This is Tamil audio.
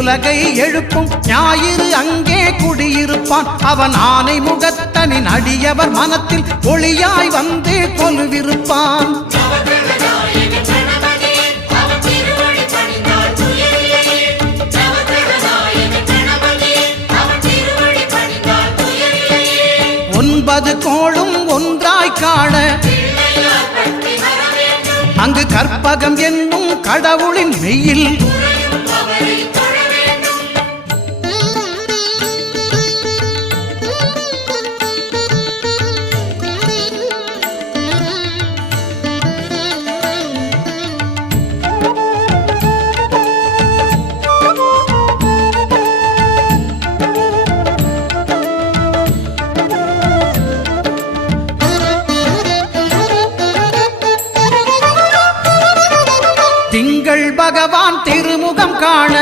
உலகை எழுப்பும் ஞாயிறு அங்கே குடியிருப்பான். அவன் ஆனை முகத்தனின் அடியவர் மனத்தில் ஒளியாய் வந்து கொலுவிருப்பான். ஒன்பது கோளும் ஒன்றாய் காண அங்கு கற்பகம் என்னும் கடவுளின் மெய்யில் திங்கள் பகவான் திருமுகம் காண